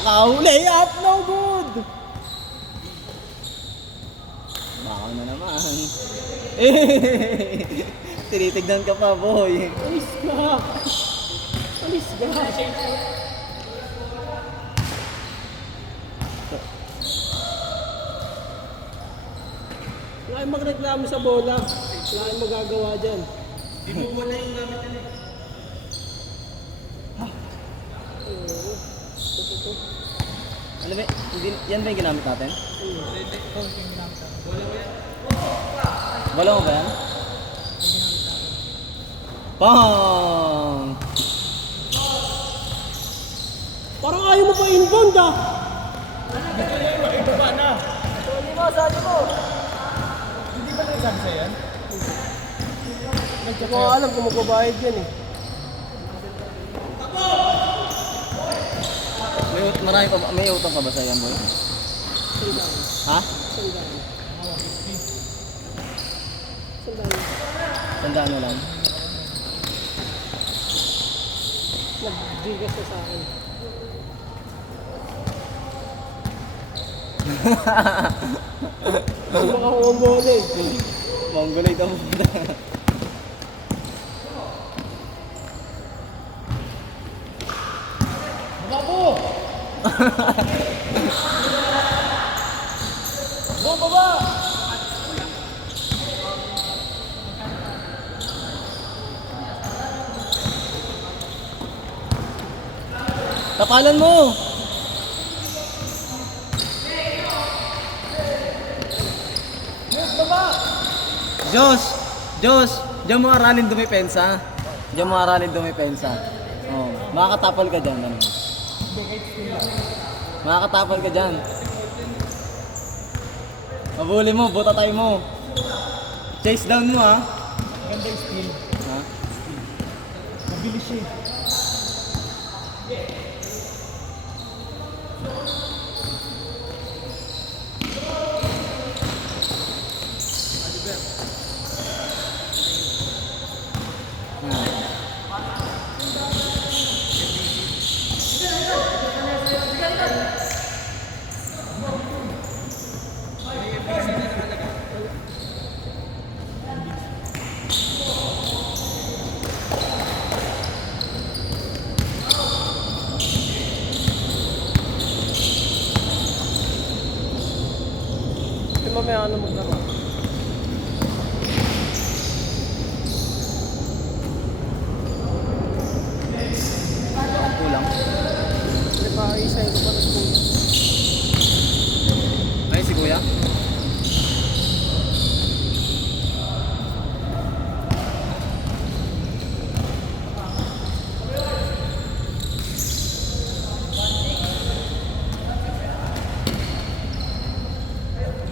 Nakahuli up, no good. Baka na naman. Tinitignan ka pa, boy. Alis ka! Alis ka! Wala kayong magreklamo sa bola. Wala kayong magagawa dyan. Di mo wala yung gamit nila. Oo. Ito. Ano ba? Yan ba yung ginamit natin? Wala mo ba yan? Bang! Parang ayaw mo pa inbound ah! Ito ba na? Hindi mo, sabi mo! Hindi ba nagsabi sa'yo yan? Hindi ko alam kung magbabayad yan eh. May utang pa ba sa yan, boy? Sandaan. Ha? Sandaan. Sandaan. Tandaan mo lang. Nag-gigas na sa akin. Kasi makakuha mo ulit. Mongolite ang puta. Baba! Baba! Tapalan mo! Diyos! Diyan mo aralin dumipensa. Diyan mo aralin dumipensa. Oh, makakatapal ka dyan. Ano? Makakatapal ka dyan. Mabuli mo, buta tayo mo. Chase down mo ha. Ganda yung steal. Ha? Mabilis siya. Kasi mamaya ano maglaro. Kulang. Kasi pa isa ito pa nagpunta. Ay, si kuya?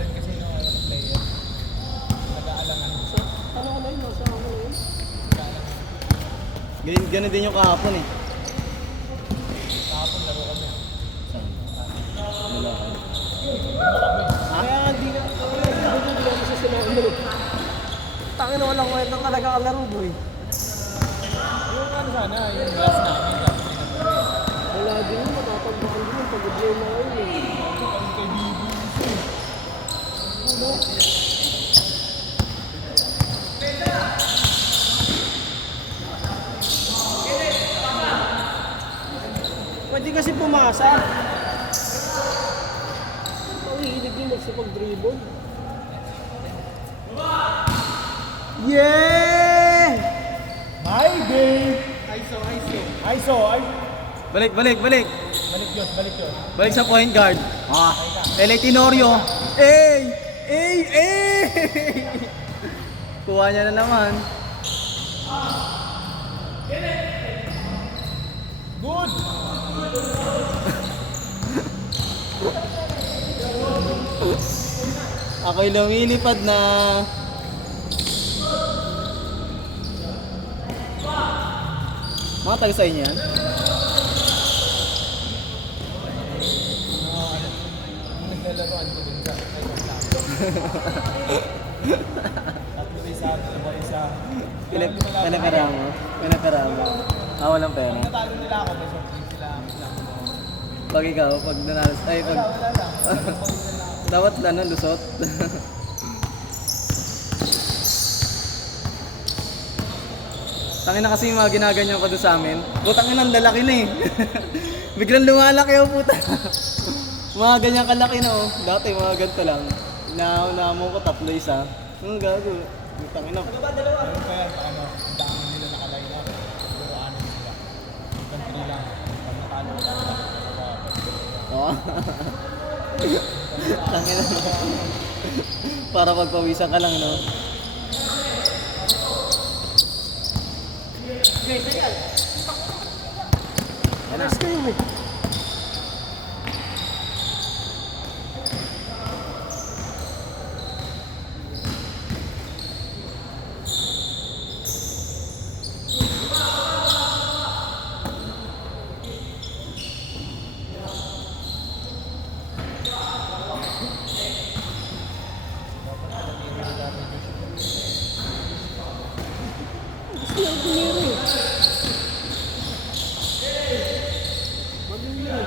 Kasi yung walang player. Nag-aalangan. So, ano ko na yun? Nasa ako na yun? Ganun din yung kahapon eh. Kahapon laro kami. Wala. Kaya hindi na ako sa sinamulog. Tangin na walang kwenta talaga kalaro boy. Yung ano sana, yung last namin. Wala din yun, matatagbakan din yung pag-game na ngayon eh. Ang kay Bibi. Ano? Pwede kasi pumasa. Ang hilig din magsipag-dribble. Yeah! My game! ISO! Balik. Balik yun. Balik sa point guard. Ah, LA Tenorio. Ey! Kuha niya na naman. Good! Ako'y lumilipad na. Mga taga sa inyo yan? Naglalaroan ko dun sa tatlo isa, dalawa isa. Pinapera mo? Ah, walang pera. Natalo nila ako, may surprise sila. Pag ikaw, pag nanalas, ay pag... Wala lang. Dapat ano, lusot. Tangin na kasi yung mga ginaganyan ko doon sa amin. Putang ina, ang lalaki na eh. Biglang lumalaki oh puta. Mga ganyan kalaki na oh. Dati mga ganito lang. Naamo ko tatlo isa. Gago. Putang ina. Meron pa yan, ano, dami nila nakaline up. Siguro ano sila. Hanggang 3 lang. Pag natalo ko sila. Oh. Tangin na. Para pagpawisan ka lang no. Yan na. Alas kayo eh. Gusto yung tumiro eh. Magaling yun.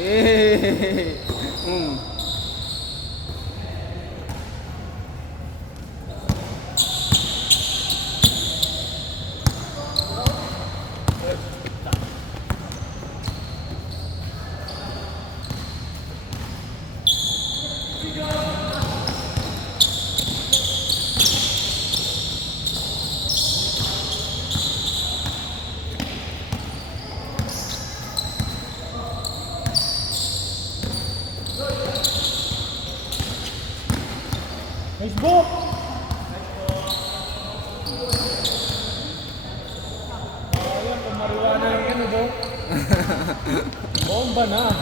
Eh. Facebook! Ayan, kung mariwana lang yan, ito. Bomba na.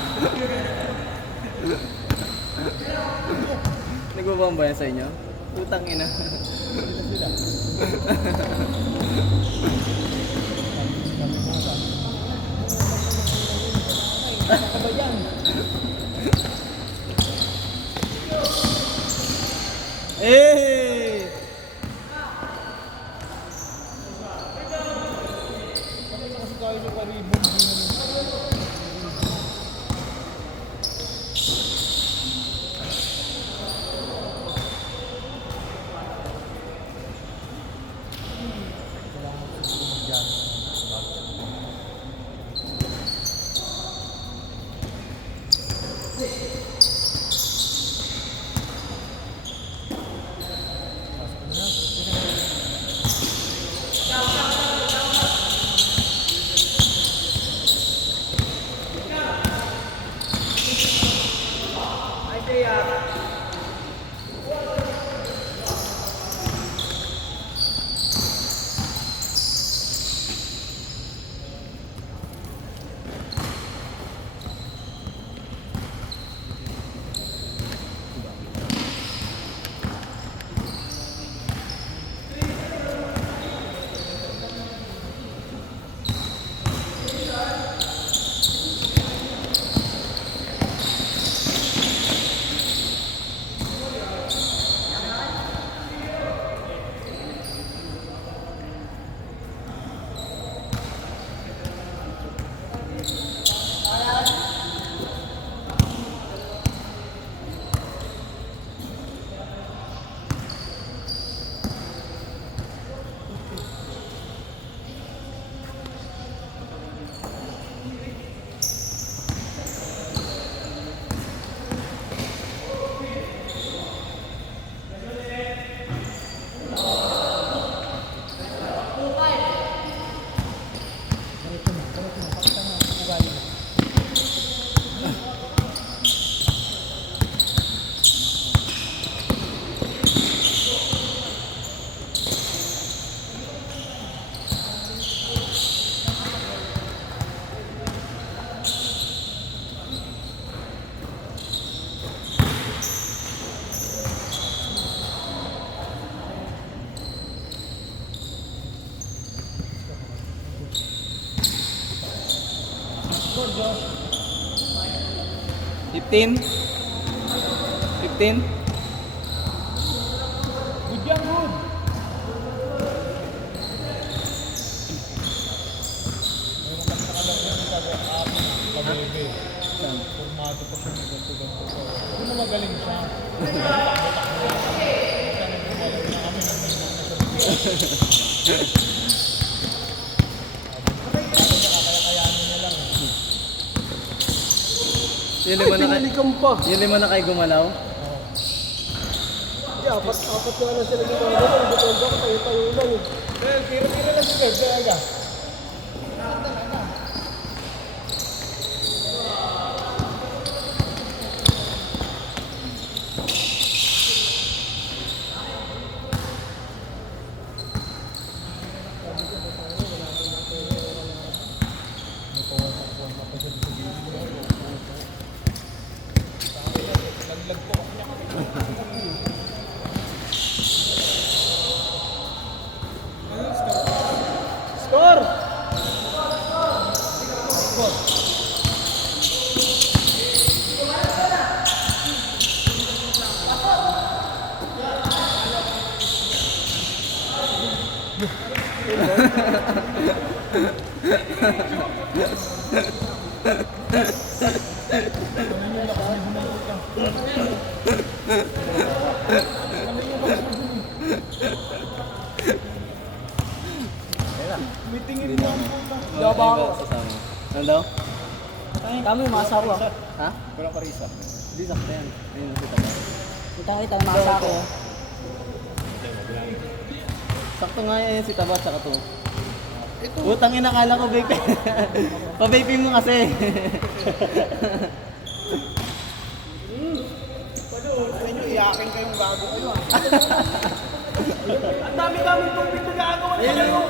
Nagbabamba yan sa inyo? Putang ina. Ano ba yan? Eh! Kasi tayo sa karibong, di na 15? 15? Good yan, good. Meron kasi nakalaro yung kabebe. Saan? Formado pa siya ng ganito-ganito. Kung na magaling siya. Takbo-takbo lang kami. Kaya nagbumalag na kami. Nagminang na siya bigla. Kakayanin niya lang. Yung lima na kay... Pinilikam pa. Yung lima na kay gumalaw? Di, apat nga lang sila ginagawa. Ang butonda ko, tayo-tayo lang eh. Well, kira-kira lang siya. Kaya laglag po. Score! Mitingin mo. Daba ako. Sasama. Ano daw? Kami yung masawa. Ha? Walang karisa. Hindi, sakto yan. Ayun, nakita ko. Kita kita yung masawa. Sakto nga yan si Taba tsaka to. Utang ina, akala ko vape. Pa-vaping mo kasi. Sa inyo, iyakin kayong bago kayo ah. Ang dami-dami itong pinagagawa niya kayo.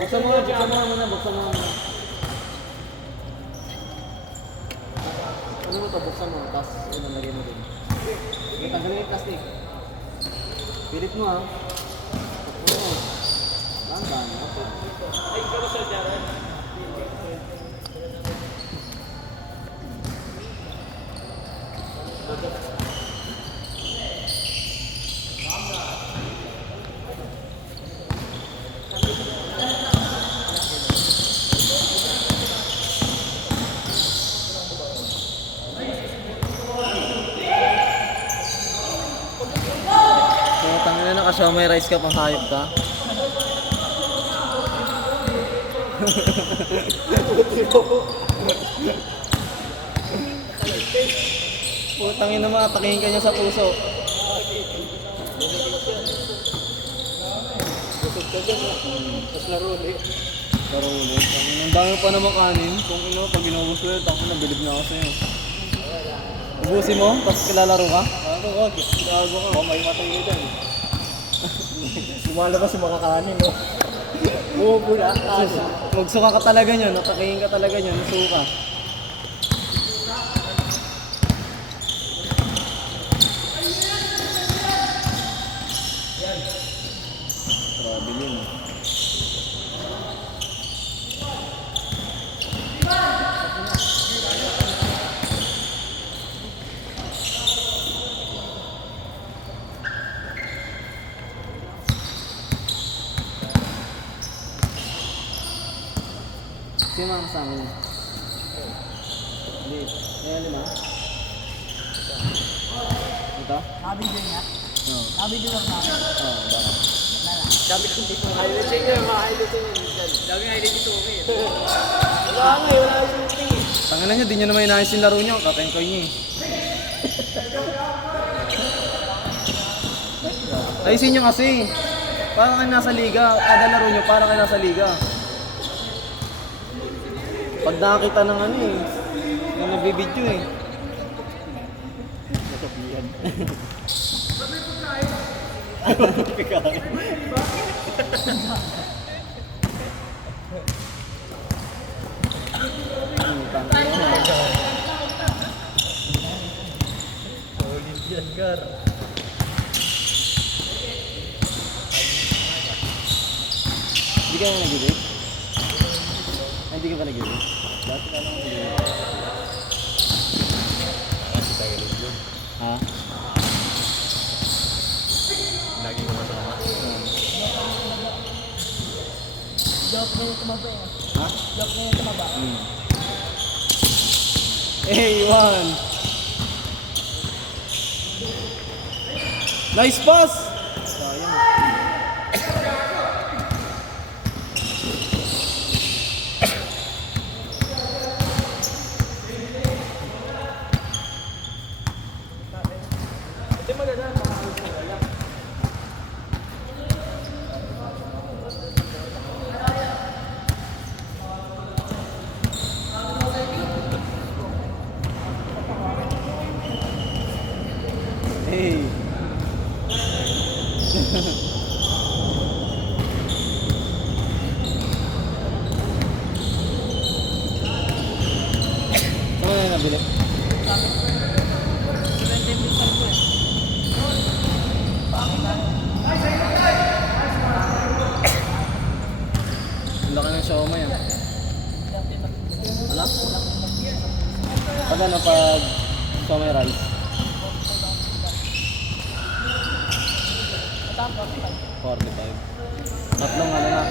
Buksan mo muna. Ano mo to? Buksan mo. Tapos, lagay mo din. Tanggalin yung plastic. Pilit mo ha. Oo. Dahan-dahan. Ay, kami sa Jared. Tangin na nakasama may rice ka pang hayop ka. Putangin na matakihin ka niya sa puso. Tapos laro ulit. Laro ulit. Ang dami pa naman kanin. Kung ino, pag inubos ko yun, tangin na bilib na ako sa'yo. Ubusin mo, tapos kilalaro ka? Ano ko? Gago ka. Oh, may matay nyo dyan. Lumalabas yung mga kanin, no? Bumubula. Magsuka ka talaga niyan, natakihin ka talaga niyan, suka. Grabe yun. Sino mga kasama niya? Hindi. Ayan na. Ito? Nabidyo niya. Oo. Nabidyo lang namin. Oo, baka. Sabi ko dito highlights niya, mga highlights niya. Dami highlights ito okay. Wala nga eh, wala yung shooting eh. Tanganan niyo, di niyo naman inayos yung laro niyo. Kakengkoy niyo eh. Ayusin niyo kasi. Para kayo nasa liga. Kada laro niyo, para kayo nasa liga. Pag nakakita ng ano eh, yung nagbibidyo eh. Nasabihan. Solid yan, Gar. Hindi ka na nag-ibig? Hindi ka pa nag-ibig? Dati ka lang nag-ibig. Joke na yung tumaba eh. Ha? Joke na yung tumaba. A1. Nice pass! Sayang. Ito maganda. Hey. Ano na yung nabili? Ang laki ng siomay ah. Wala? Pag ano, pag siomay rice? 45. Tatlong ano na.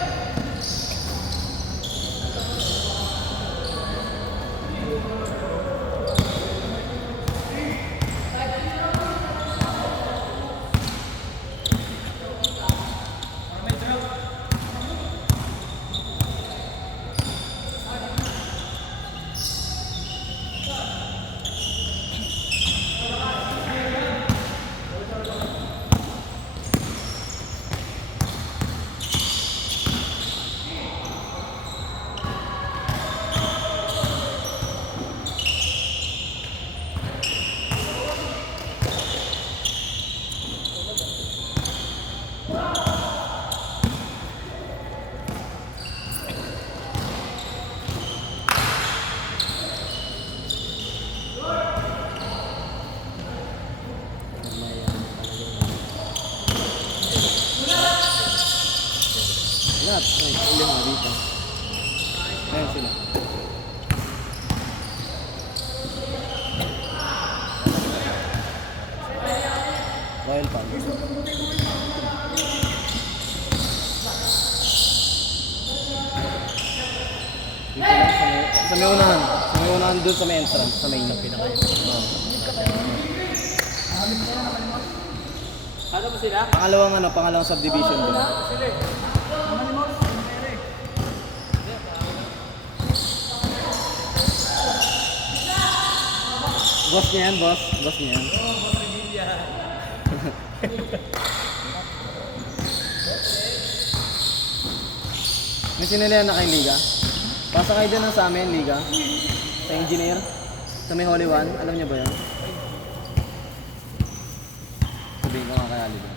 Lahat. Ay, uli mga dito. Ayan sila. Royal Palm. Dito lang sa may unahan. Sa may unahan doon sa may entrance. Sa may pinaka. Ano ba sila? Pangalawang subdivision doon. Boss niya yan, boss. Boss niya yan. May sinilihan na kayong liga? Pasa kayo dyan sa amin, liga. Sa engineer. Sa may Holy One. Alam niyo ba yan? Sabihin ko nga kaya liga.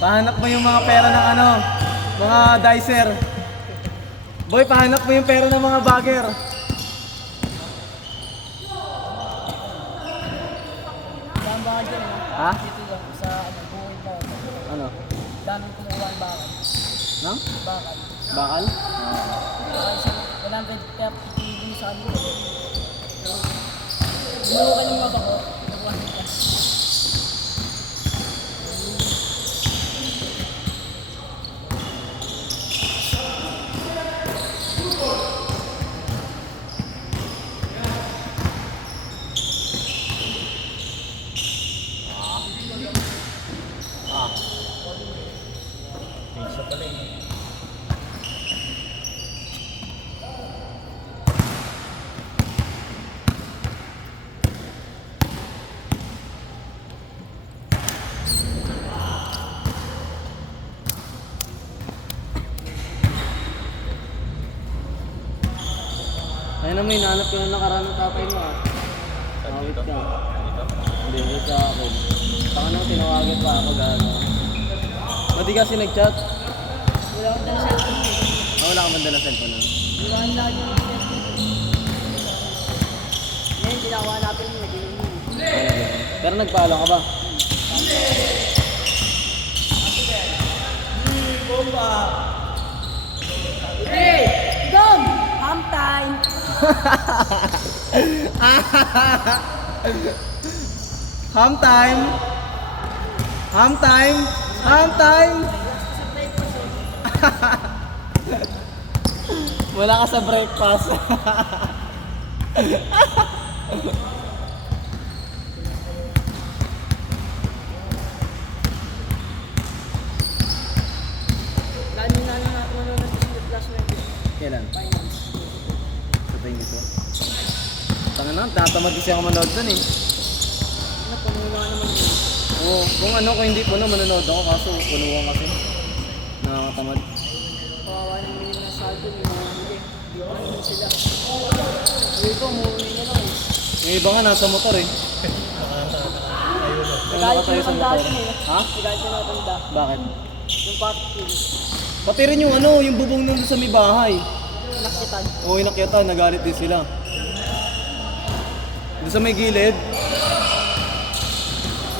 Pahanap mo yung mga pera ng ano, mga dicer. Boy, pahanap mo yung pera ng mga bagger. Saan ba dyan? Ha? Dito lang sa buhay ba? Ano? Daming kumukuha ang bakal. No? Bakal. Bakal? Bakal sa 100 kaya pitigin sa ano. Binuhukan yung mga bako. Nakuha nila. Isa pala eh. Ayun na, may hinahanap ko na nakaraan ng tatay mo ah. Awit ka. Hindi, hindi sa akin. Saka nang tinawagan pa ako gano'n. Ba't di kasi nag-chat? Wala akong dala cellphone mo. Wala ka man dala cellphone nun. Wala akong dala cellphone. Ngayon, ginawa natin mo. Pero nagpaalam ka ba? Hey! Dom! Ham time! Ham time! Ham time! Ham time! Wala ka sa breakfast. Lalo na lang ako nanonood sa Disney Plus na yun. Kailan? Finance. Sa tingin dito. Tanga na, tatamad kasi ako manood dun eh. Ano, pumula naman yun. Oo, kung ano, kung hindi puno, manonood ako kaso punuan kasi. Nakakatamad. Kawawa ng mga nasaldo, may mga huli. Di ko naman sila. Sabi ko, umuwi na lang eh. Yung iba nga nasa motor eh. Nagalit tayo yung sa matanda motor. dun eh. Ha? Nagalit yung matanda. Bakit? Yung parking. Pati rin yung ano, yung bubong nung sa may bahay. Nakitan. Oo, inakyatan, nagalit din sila. Doon sa may gilid, Hindi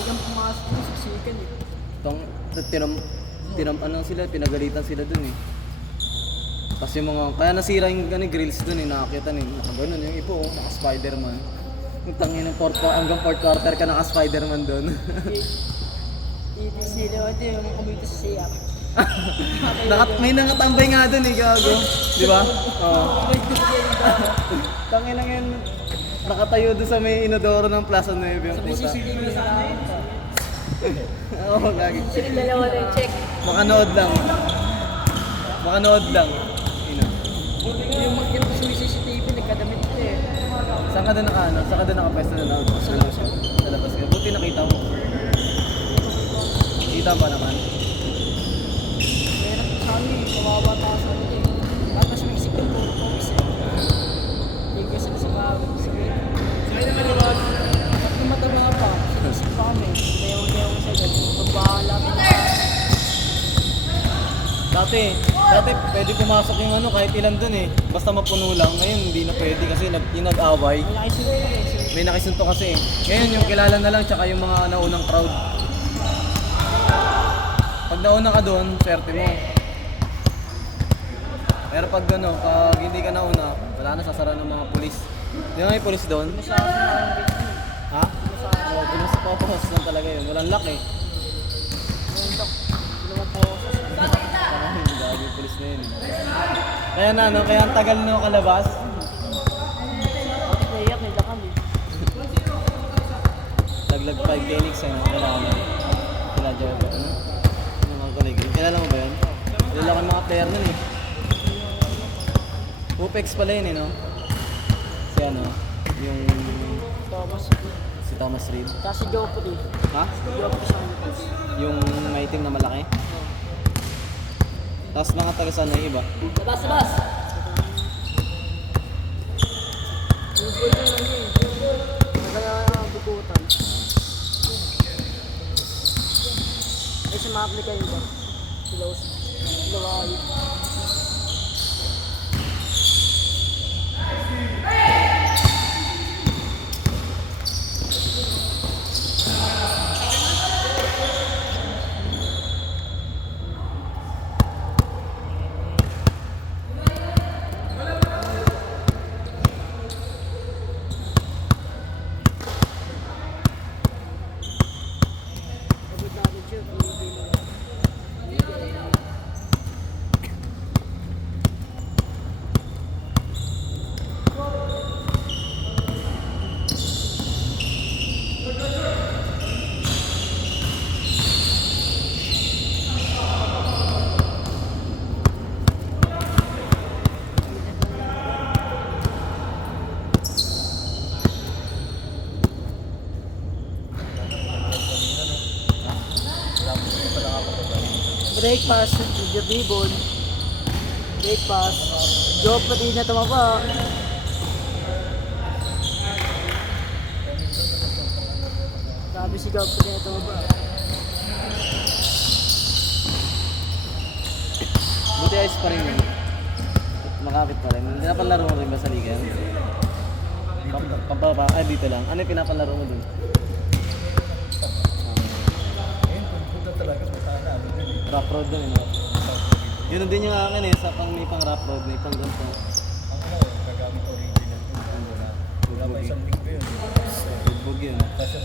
kang pumasok mo, siksikan eh. ano sila, pinagalitan sila dun eh. Kasi mga, kaya nasira yung grills dun eh, nakakita eh. Nakaganon yung ipo, naka-Spiderman. Yung tangin ng hanggang fourth quarter ka naka-Spiderman dun. Hindi sila, ito yung kumita sa siya. May nangatambay nga dun eh, gago. Di ba? Oo. Tangin lang yan. Nakatayo doon sa may inodoro ng Plaza 9 yung Sabi puta. CCTV sa tao. Oo, lagi. Sila dalawa na yung check. Makanood lang. Makanood lang. Ino. Yung mag-yan ko sa may CCTV, nagkadamit ko eh. Saan ka doon saan ka doon nakapwesto na nanood? Sa labas ka. Sa labas ka. Buti nakita mo. Kita ba naman? Meron sa amin, kawawa tayo sa amin eh. Tapos may isip yung puro pawis eh. Hindi ko sila sa kawin. Sige. At nung mataba pa, sinisip pa kami. Leong-leong siya doon. Pagbahala kami na. Dati pwede pumasok yung ano kahit ilan doon eh. Basta mapuno lang. Ngayon hindi na pwede kasi yung nag-away. Malaki sila eh. May nakisunto kasi eh. Ngayon yung kilala na lang tsaka yung mga naunang crowd. Pag nauna ka doon, swerte mo. Pero pag ano, pag hindi ka nauna, wala na, sasara ng mga pulis. Di ba may pulis doon? Sa akin na ang bitch niya. Ha? Oo, pulis papahos lang talaga yun. Walang lock eh. Yung dok, dalawang poses. Parang hindi yung pulis na yun. Kaya na, no? Kaya ang tagal na kalabas. Bakit naiyak, nilakam eh. Laglag 5 Kenix eh, no? Kailangan. Kailangan dyan ba? Ano? Ano mga kolega? Kilala mo ba yun? Kilala ko yung mga player nun eh. Upex pala yun eh, no? Si ano? Yung... Thomas. Si Thomas Reed. Kasi Joffrey. Ha? Joffrey Santos. Yung may itim na malaki. Tapos mga taga saan na yung iba? Labas, labas! Google na lang yun. Nagbukutan. Ay, sa mga applicant ba? Sila Lawali. Breakfast, video ribbon. Breakfast. Joffrey na tumaba. Sabi si Gab sa ito ba? Buti ayos pa rin yun. Makapit pa rin. Pinapalaro mo rin ba sa liga? Ay, dito lang. Ano yung pinapalaro mo dun? Ayun, punta talaga. Sana ano din eh. Rock road dun, no? Yun din yung akin eh, sa may pang rock road, may pang ganito. Ang ano, gagamit original yun. Wala. Wala pa isang linggo yun. Bugbog yun. Tapos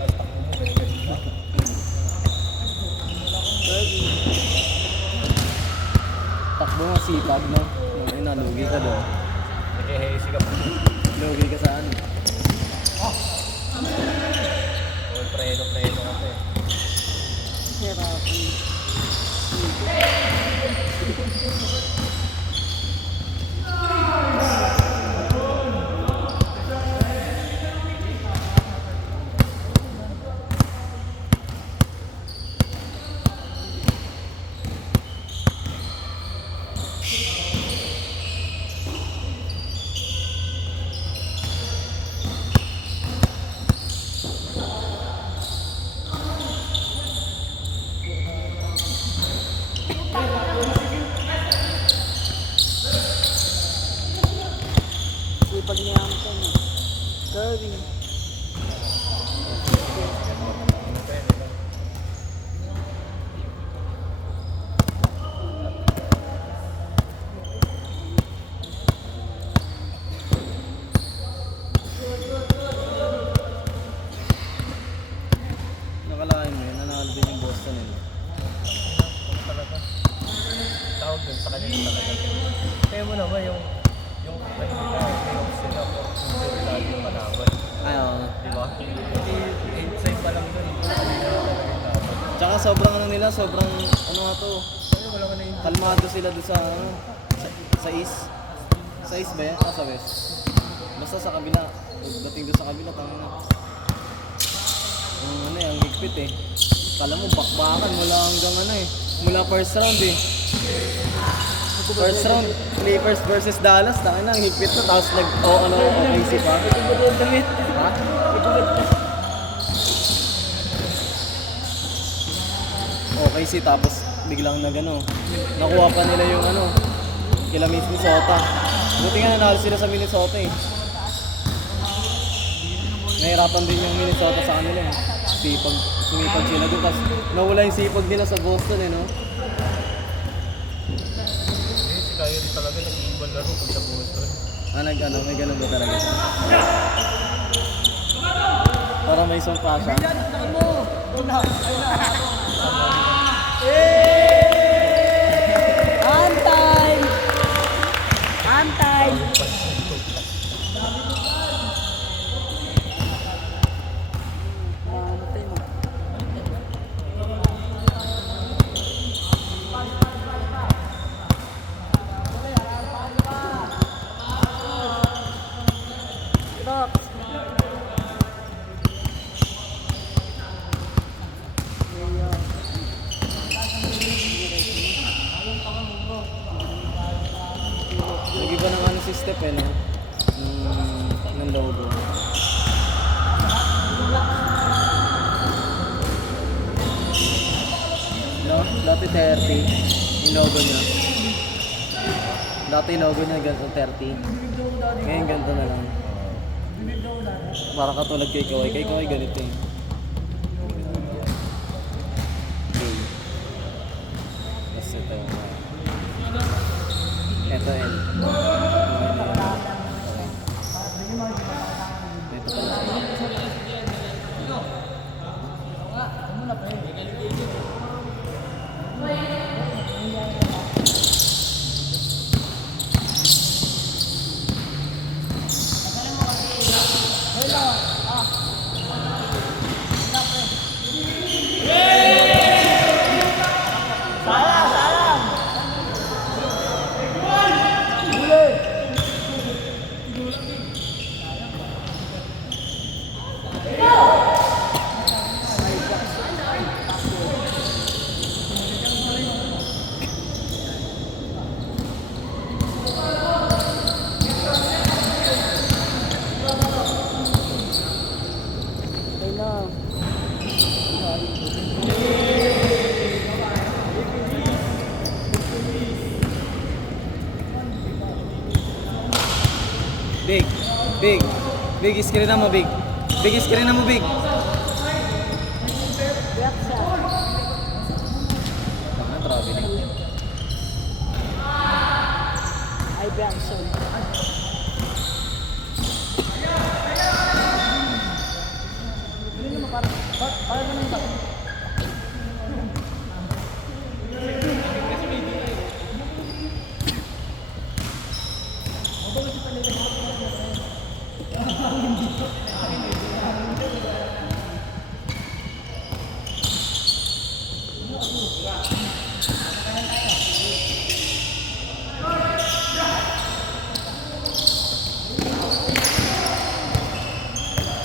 takbo mo, ganyan lang. Takbo nga sipag, no? Ay, nalugi ka doon. Nag-hehesi ka pa. Lugi ka saan? All preno ka pa eh. Hirapan. Sipag niya ang ito. Kirby. Nakalain mo yun, nanalo din yung Boston eh. Ano talaga? Tawag dun sa kanya yung talaga. Kaya mo naman yung playoff sila po kung lagi yung malaban. Ay, oo. Di ba? Hindi, inside pa lang dun. Kanina talaga yung laban. Tsaka sobrang ano nila, sobrang ano nga to, Kaya wala ka na yung kalmado sila doon sa, ano, sa east. Sa east ba yan? Ah, sa west. Basta sa kabila. Pagdating doon sa kabila, tangina. Yung ano eh, ang higpit eh. Kala mo, bakbakan mula hanggang ano eh. Mula first round eh. First round, Clippers versus Dallas, tangina, ang higpit na. Tapos ano, OKC pa. Ito ba yung damit? Ha? OKC, tapos biglang nagano. Nakuha pa nila yung ano, kila Minnesota. Buti nga nanalo sila sa Minnesota eh. Nahirapan din yung Minnesota sa kanila eh. Sumipag sila doon. Tapos nawala yung sipag nila sa Boston eh, no? si Kyrie talaga nag-iibang laro pag sa Boston. Ano, may ganun ba talaga? Para may sumpa siya. Antay! Antay! Mamatay mo. Rocks. Nag-iba ng ano si Step eh, no? Ng logo. No? Dati 30 yung logo niya. Dati yung logo niya ganito 30. Ngayon ganito na lang. Para katulad kay Kawhi. Kay Kawhi ganito eh. Okay. Tapos ito. Ito eh. Ito pala. Okay na. Big. Big. Big, screen na mo, Big. Big, screen na mo, Big. React siya. Traveling. Ay, Benson. Hindi naman parang naman ba?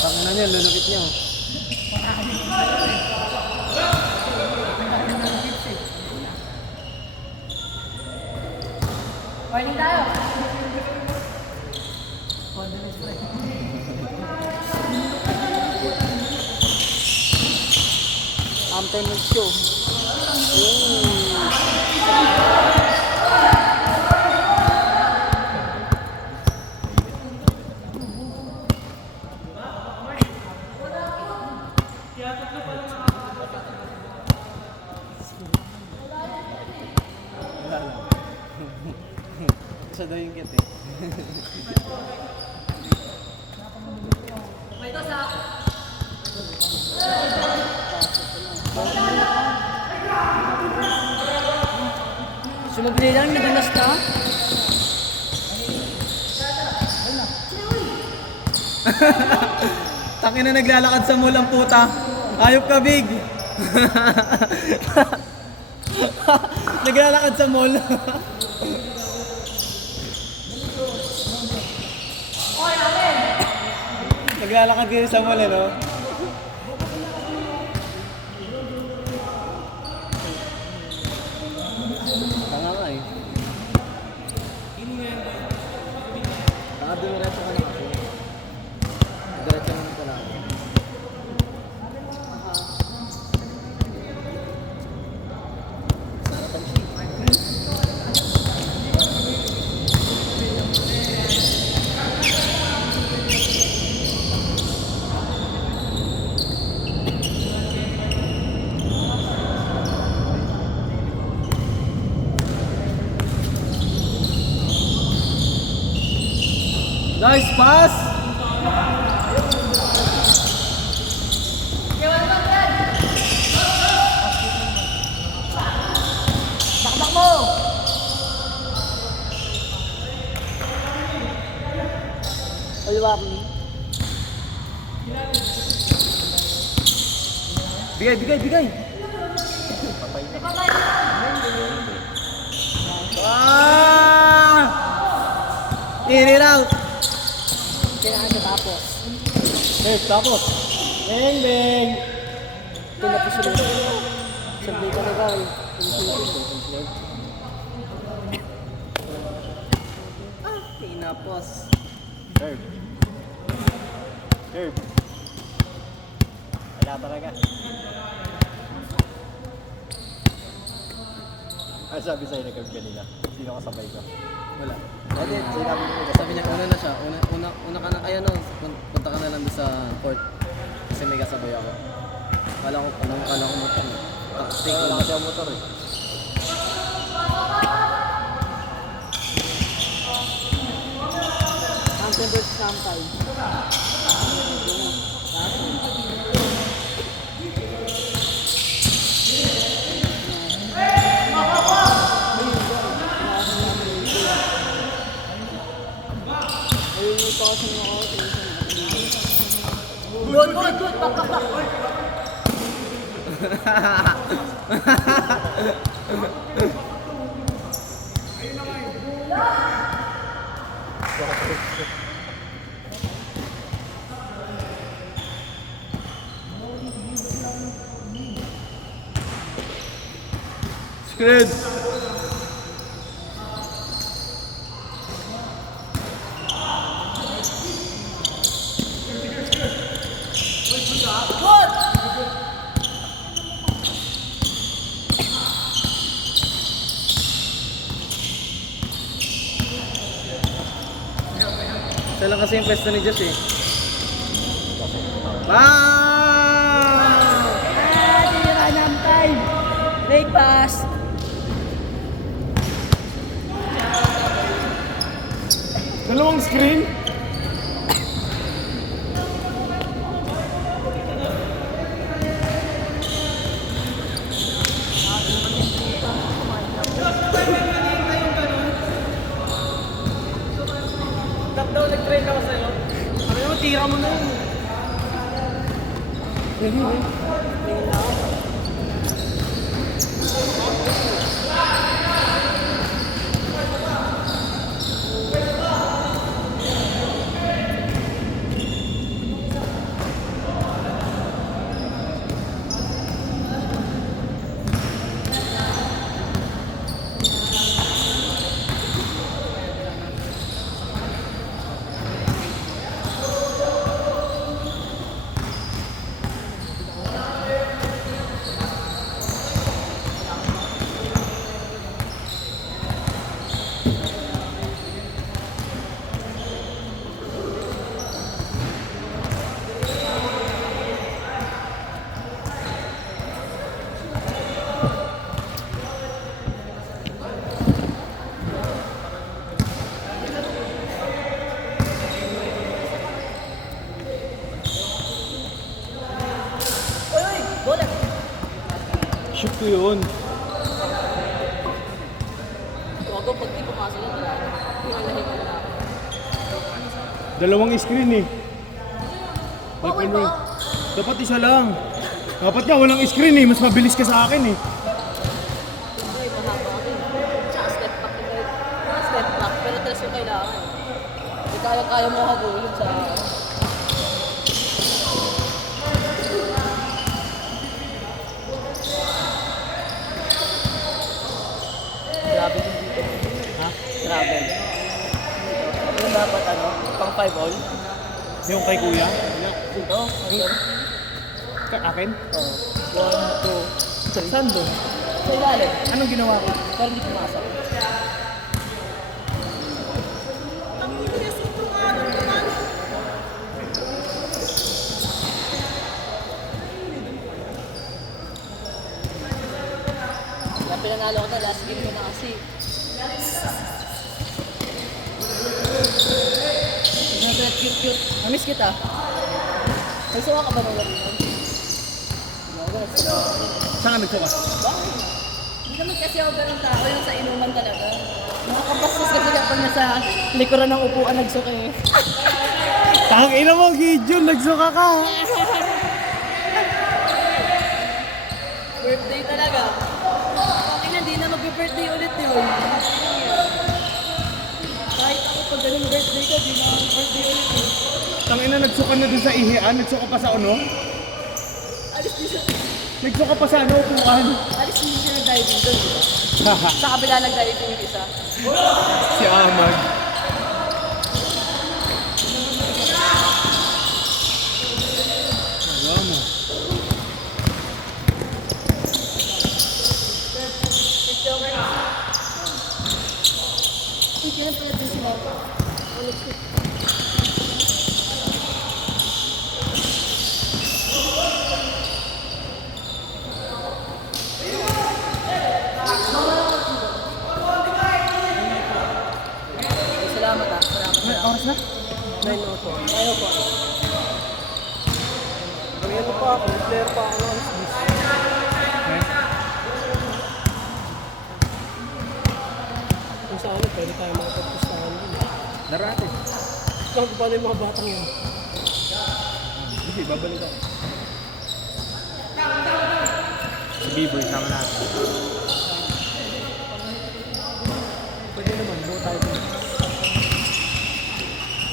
Pangina niyo, lulupit niyo. Warning tayo. Antay mag-show. Siya daw yung kit eh. Sumabili lang, nagalas na. Takin na naglalakad sa mall ang puta. Ayop ka, Big. Naglalakad sa mall. Naglalakad kayo sa mall, ano? Tanga nga eh. Diretso ka na kasi. Diretso naman pala ako. Nice pass! Takbak mo! Ulwak mo. Bigay, bigay, bigay! Ah! In it out! Kailangan siya tapos. Eh, tapos! Beng, beng! Ito na po sila. Sabi ka na ba? Tinapos. Serve. Serve. Wala talaga. Ano sabi sa'yo na curve kanina? Sino kasabay ko? Wala. Hindi, sinabi mo Sabi niya, una na siya. Una ka na, kaya no, punta ka na lang doon sa court. Kasi may kasabay ako. Kala ko motor. Taktik wala lang. kasi ang motor eh. Hampton versus Sampay. Good, good, good. Back, back, back. Screen! Siya lang kasi yung pwesto ni Josh eh. Wow! Tira ng time. Break pass. Dalawang screen? Tap daw, nag-train ako sa'yo. Ano mo, tira mo na yun. Shoot ko yun. Huwag pag di pumasok na wala. Hiwala na ako. Dalawang screen eh. Okay ba? Dapat isa lang. Dapat nga walang screen eh. Mas mabilis ka sa akin eh. Hindi, mahaba ako. Tsaka step back. Step back, pero tres yung kailangan. Hindi kaya mo habulin sa... Grabe din dito. Ha? Grabe. Yung dapat ano, pang 5 all. Yung kay kuya. Dito, ayun. Akin? Oh, 1, 2, 3. Saan doon? Sa ilalim. Anong ginawa ko? Pero hindi pumasok. Kaya pinanalo ko na last game ko na kasi. Cute. Namiss kita. Nagsawa ka ba nung gabi nun? Saan ka nagsuka? Bakit? Hindi naman kasi ako ganun tao yung sa inuman talaga. Nakakapastos kasi kapag nasa likuran ng upuan nagsuka eh. Tangina mo, Gideon. Nagsuka ka. Birthday talaga. Bakit hindi na mag-birthday ulit yun? Kahit ako pag ganun birthday ko, di na mag-birthday ulit eh. Tangina, nagsuka na dun sa ihian. Nagsuka pa sa ano? Alis din siya. Nagsuka pa sa ano, upuan. Alis din siya nag-diving doon, di ba? Sa kabila nag-diving yung isa. Si Ahmad. Ayaw mo. Hindi na pala din sila. Salamat ah. Salamat. Oras na? 9:04. Ayaw po. Ano pa ako? Player pa ako. Kung saan, pwede tayo makapagpustahan din. Laro natin. Kung paano yung mga batang yun? Sige, babalik ako. Si B-Boy, sama natin. Pwede naman, buo tayo din.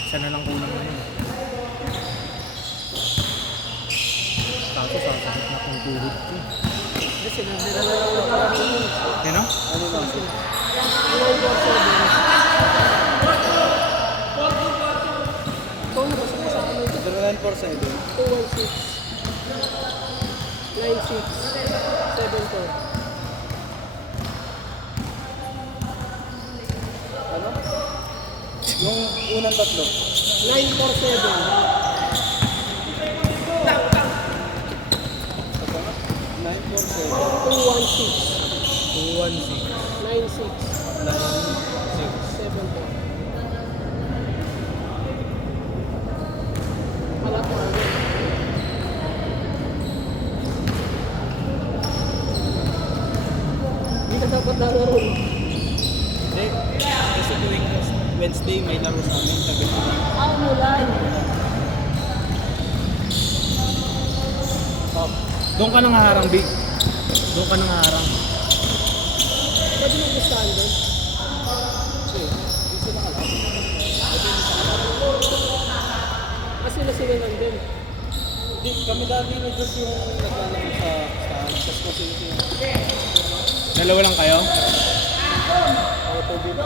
Isa na lang kulang na yun. Kaso sasakit na kung tuhod ko. Kasi sila nila na lang na parang yun. Yan o? Ano ba sila? Yung over 7. Ikaw na ba sila sa ano? 947. 216 96 74. Ano? Yung unang tatlo. 947. 947. 216. 216. 96. 74. Alat mo. Hindi ka dapat nalaro. Hindi. Kasi tuwing Wednesday may laro sa amin. Sabi ko lang. Mulan. Oh. Doon ka nang haharang, Big. Doon ka nang haharang. Pwede mo gustahan doon? Kasi sila nandun. Hindi, kami dati ni Diyos yung naglalaro sa Scorsese. Dalawa lang kayo? Ako to dito.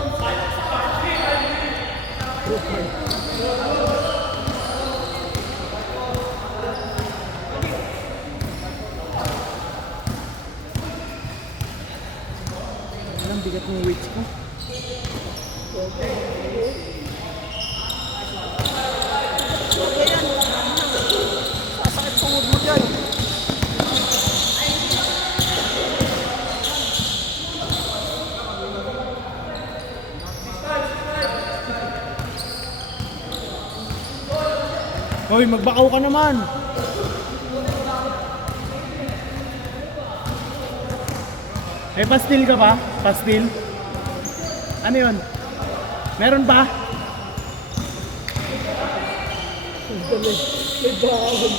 Ang bigat ng weights ko. Sasakit tungod mo dyan. Hoy, magbakaw ka naman! May pastil ka ba? Pastil? Ano yun? Meron ba? Ang dami. May baon.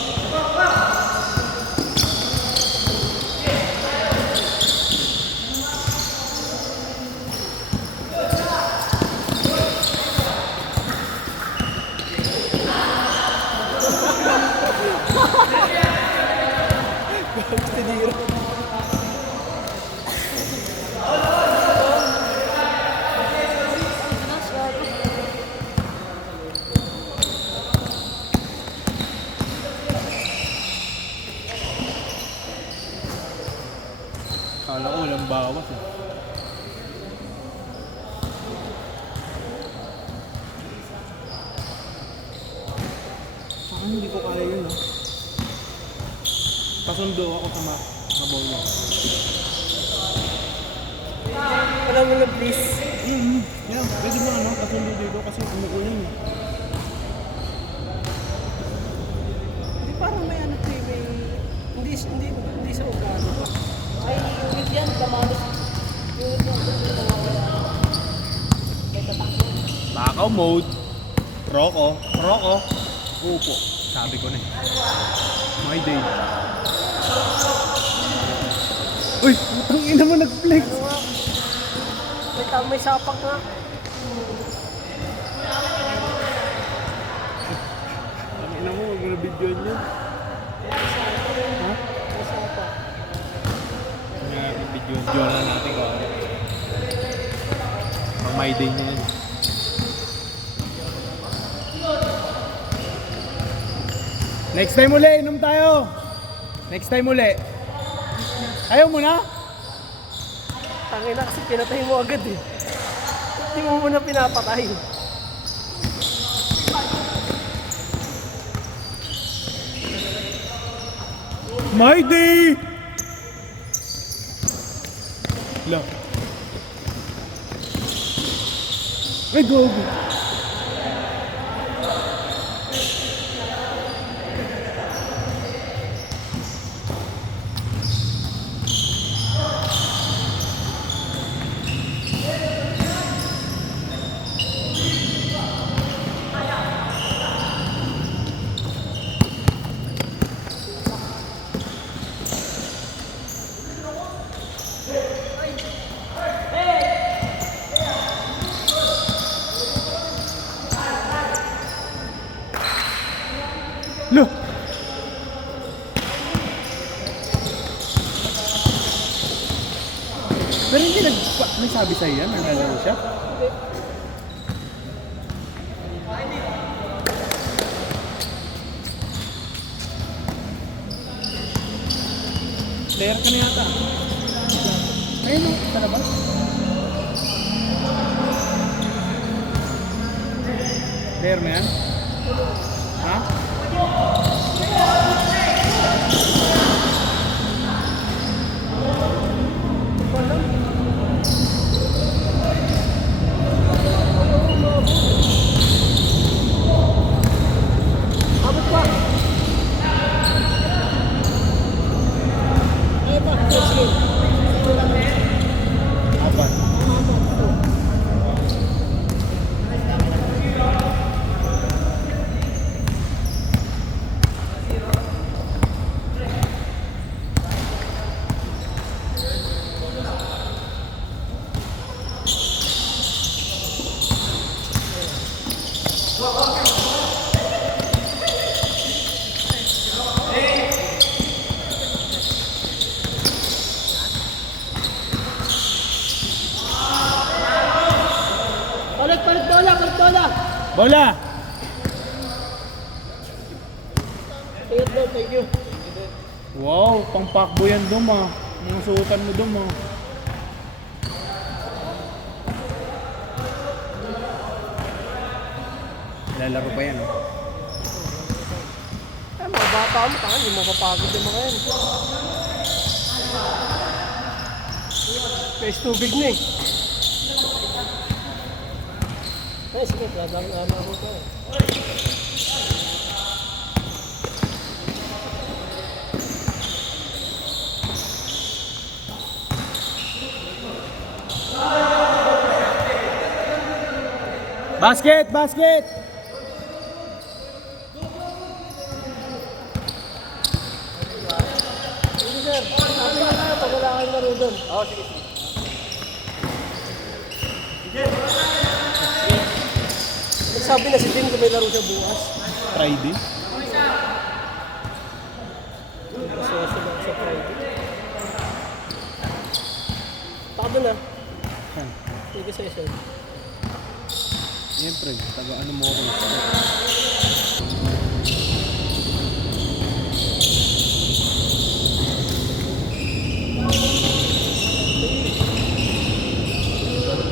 Kala ko walang bawas eh. Parang hindi ko kaya yun ah. Pasundo ako sa mabaw niya. Alam mo lang please. Yeah, pwede ba ano? Pasundo dito kasi umuulan eh. Hindi parang may ano to may... Hindi sa ugali. Ay, yung yan, kamalos. Yung may tatakbo. Bakaw mode. Roko. Upo. Sabi ko na eh. My day. Uy, putang ina mo nag-flex. May sapak nga. Ang ina mo, huwag mo na video niya. Ha? May sapak. Video na natin ko. Pang my day na yan. Next time uli, inom tayo. Next time uli. Ayaw mo na? Tangina kasi pinatay mo agad eh. Hindi mo muna pinapatay. My day! Look. Ay, go. Look. Pero hindi may sabi sa'yo yan, naglalaro siya. Player ka na yata. Ayun o, sa labas. Player mo yan? Ha? Abot pa. Ay pa, first game. Apat. Palit bola, palit bola. Bola! Palit bola, thank you. Wow, pang pakbo yan dum ah. Mga suotan mo dum ah. Lalaro pa yan ah. Ay, mga bata mo, tangan, hindi mo mapapagod yung mga yan. Face tubig na eh. Ay, sige, dadang ako to eh. Basket! Basket! Sige sir, sabi nga na, pag wala kang laro doon. Oo, sige, sige. Nagsabi na si Jim kung may laro siya bukas. Friday? Social lang sa Friday. Taka doon ah. Yan. Sige session. Siyempre, taga ano mo ako.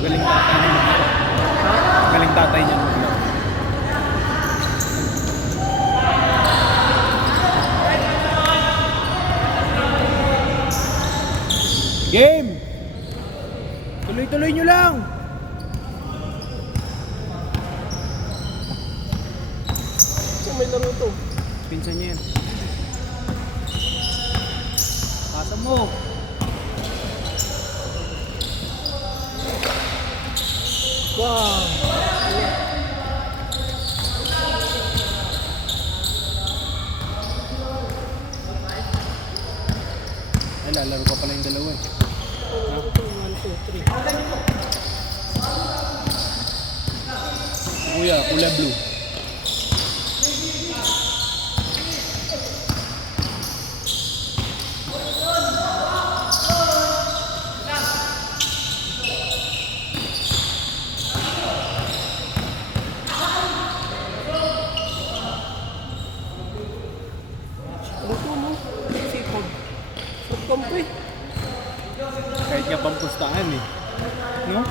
Galing tatay niya maglaro. Galing tatay niya maglaro. Game! Tuloy-tuloy nyo lang! Kung may laro to. Pinsan niya yan. Pasa mo! Wow! Ay, lalaro pa pala yung dalawa eh. Laro to, 1, 2, 3. Kuya, kulay blue. Ano to mo? Sipag. Sipag ko eh. Kahit nga pampustaan eh. No?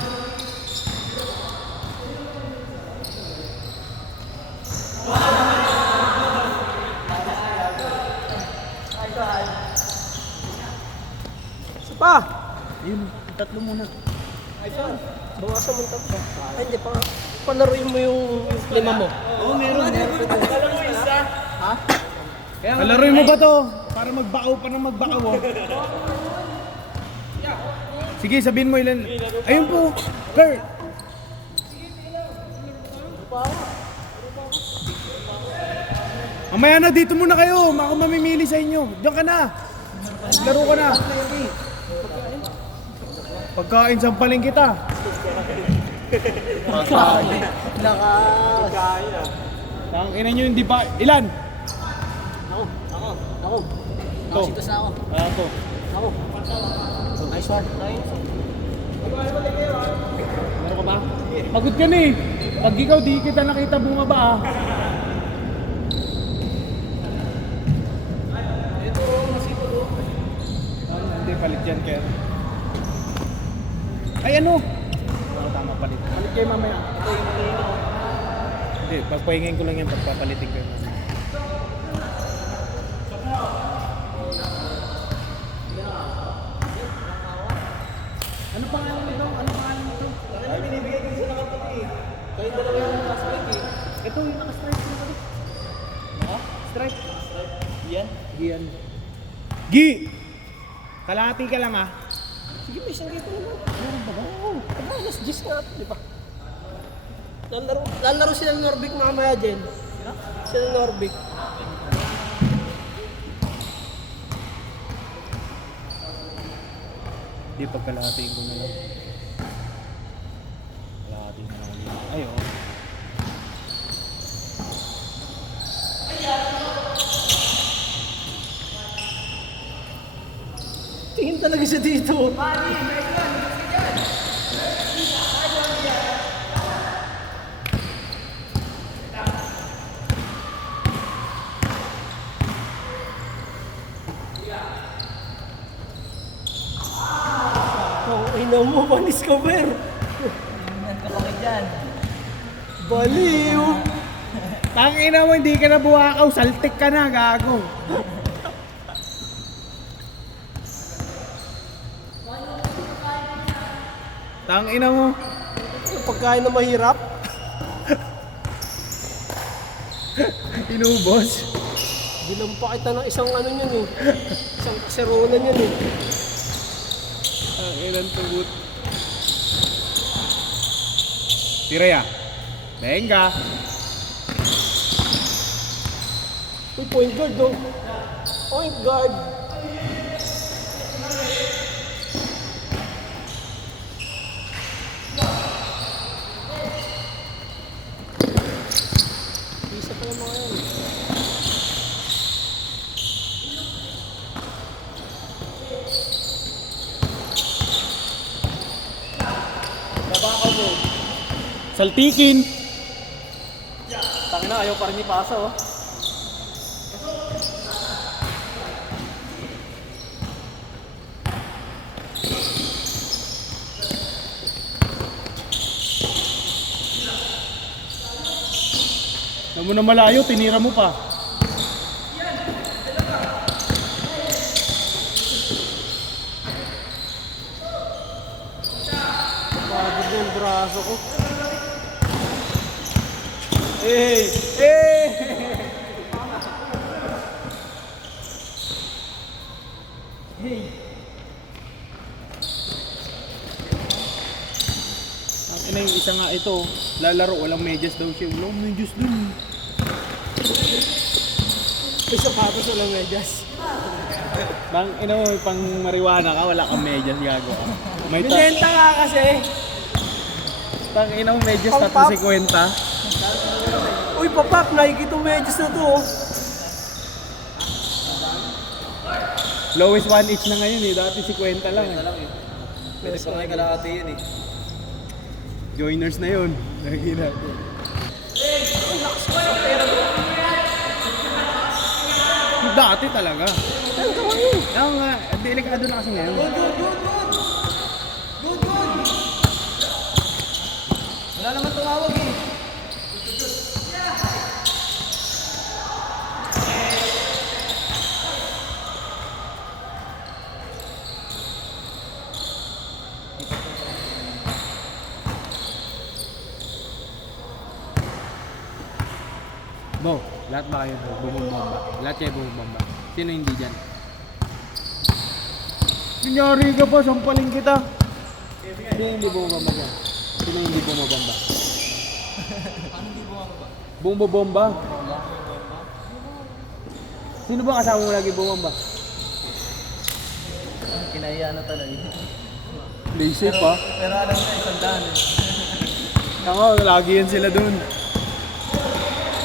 Isa pa! Ayun, tatlo muna. Bawasan mo tatlo. Ay, hindi pa. Palaruin mo yung 5 mo. Oo, meron. Kala mo isa? Ha? Kalaroy mo ba to? Para magbakaw pa ng magbakaw oh. Sige, sabihin mo ilan. Ayun po, Kurt. Mamaya na, dito muna kayo. Ako mamimili sa inyo. Diyan ka na. Laro ka na. Pagkain, sampaling kita. Pagkain. Tangina nyo, hindi pa. Ilan? Ako. To. Nakasitas na ako. To. Ako. Nice one. Meron ka ba? Pagod ka na eh. Pag ikaw di kita nakita bumaba ah. Hindi, palit yan kaya. Ay ano? Tama palit. Palit kayo mamaya. Hindi, Pagpahingin ko lang yan, pagpapalitin ko yung mga. Ano pangalan nito? Ano pangalan nito? Ay, binibigay ko sa nakapati eh. Kayo dalawa yung classmate eh. Ito yung naka-stripe ko na. Ha? Stripe. Yan? Gian. Gi! Kalahati ka lang ah. Sige, may isang dito naman. Meron ba ba? Oo. Diba, alas 10 nga, di ba? Lalaro sila ng Norbic mamaya, Jen. Sila ng Norbic. Di pagkalahatiin ko na lang. Kalahatiin na lang ulit. Ay, oo. Tingin talaga siya dito. Oh, ina mo, panis ka, Ber. Kapakit yan. Baliw. Tangina mo, hindi ka na buwakaw. Saltik ka na, gago. Tangina mo. Pagkain na mahirap. Inubos. Dinampa kita ng isang ano yun eh. Isang kaseronan yun eh. Ang ilan tubot. Tira ya. Venga. Uy, point guard do. Point guard. Isa pa yung mga yan. Nabakaw mo. Saltikin. Tangina, ayaw pa rin ipasa oh. Namu na malayo, tinira mo pa. Pagod na yung braso ko. Hey! Hey! Ang ina yung isa nga ito, lalaro, walang medyas daw siya. Walang medyas dun. May sapatos walang medyas. Bang ina mo, pang marijuana ka, wala kang medyas, gago ka. May ta... Binenta nga kasi. Tang ina mo, medyas Pang tapos pop. 50. Uy, papap, Nike itong medyas na to oh. Lowest 1 each na ngayon eh, dati 50 lang eh. Pwede pa kayo kalahati yun eh. Joiners na yun. Lagi na. Dati talaga. Kaya nga, delikado na kasi ngayon. Wala naman tumawag eh. Bo, lahat ba kayo bumubomba? Lahat kayo bumubomba. Sino hindi dyan? Kunyari ka pa, sampaling kita. Sino hindi bumubomba dyan? Sino hindi bumubomba? Bumubomba? Sino ba kasama mo lagi bumubomba? Kinaya na talaga. Lazy pa. Pero alam na, isang daan eh. Ako, lagi yan sila dun.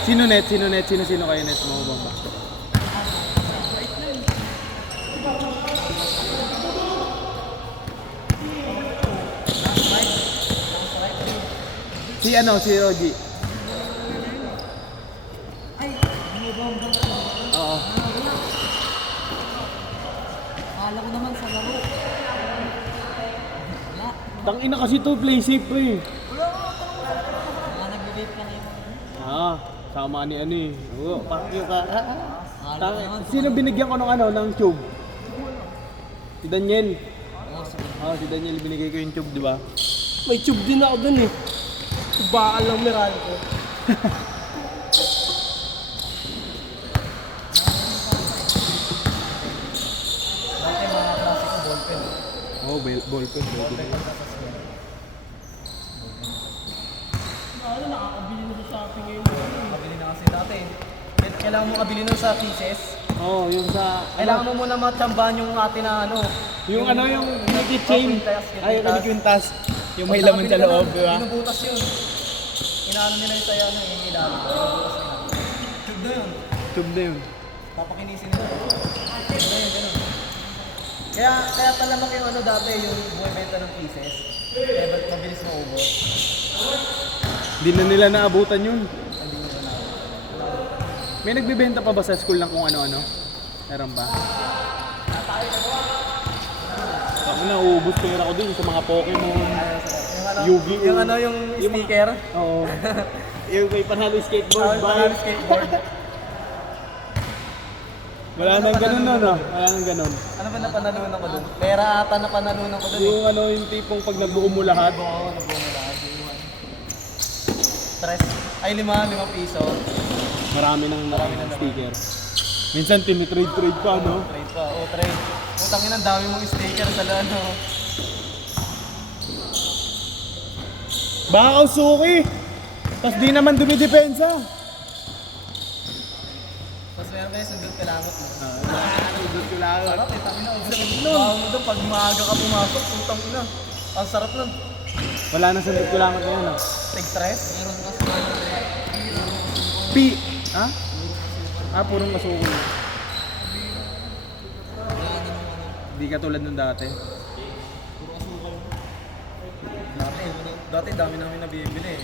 Sino net? Sino net? Sino kayo net mo bomba? Si ano? Si Rogi. Oo. Akala ko naman sa laro. Tangina kasi to, play safe pa eh. Nag-vape lang yun. Ah. Sama ni ano eh. Oo, pakyo ka. Sino binigyan ko ng ano, ng tube? Si Daniel. Si Daniel binigay ko yung tube, di ba? May tube din ako dun eh. Bakal lang meron ko. Dati mga klase ko ballpen. Oo, ballpen. Ano, nakakabili na sa shopping ngayon. Kabili na kasi dati. Kailangan mo kabili nun sa pieces. Oo, yung sa... Kailangan mo muna matsambahan yung atin na ano. Yung ano, yung keychain. Quintas. Ay, yung kinikwintas. Yung may laman sa loob, di ba? Binubutas yun. Inaano nila yung saya, ano, yung ilalim. Binubutas nila. Tube na yun. Tube na yun. Papakinisin nila. Tube na yun, ganun. Kaya talamak yung ano dati, yung bumibenta ng pieces. Kaya ba't mabilis maubos? Hindi na nila naabutan yun. May nagbibenta pa ba sa school ng kung ano-ano? Meron ba? Ako na, uubos pera ko din sa mga Pokemon. Yung ano, Yu-Gi-Oh! yung ano, yung sticker. Oo. Yung may panalo skateboard, Panalo bike. skateboard. Wala nang ganun no, no? Wala nang ganun. Ano ba napanalunan ko dun? Pera ata napanalunan ko dun eh. Yung ano, yung tipong pag nabuo mo lahat. Oo, nabuo mo lahat. Tres. Ay, 5 piso. Marami nang sticker. Minsan tinitrade-trade pa, no? Trade pa. Oh, trade. Putang ina, ang dami mong sticker sa ano. Baka Suki! Tapos di naman dumidepensa. Tapos meron kayo sundot kailangot mo. Udot ko lang. Sarap eh, tangin na. Sarap nun. Bawa mo doon, pag maaga ka pumasok, putang ina. Ang sarap nun. Wala na sundot ko lang ngayon, no? Tig tres. Meron kasi Ha? Purong Masuki. Di katulad nung dati. dati dami namin nabibili eh.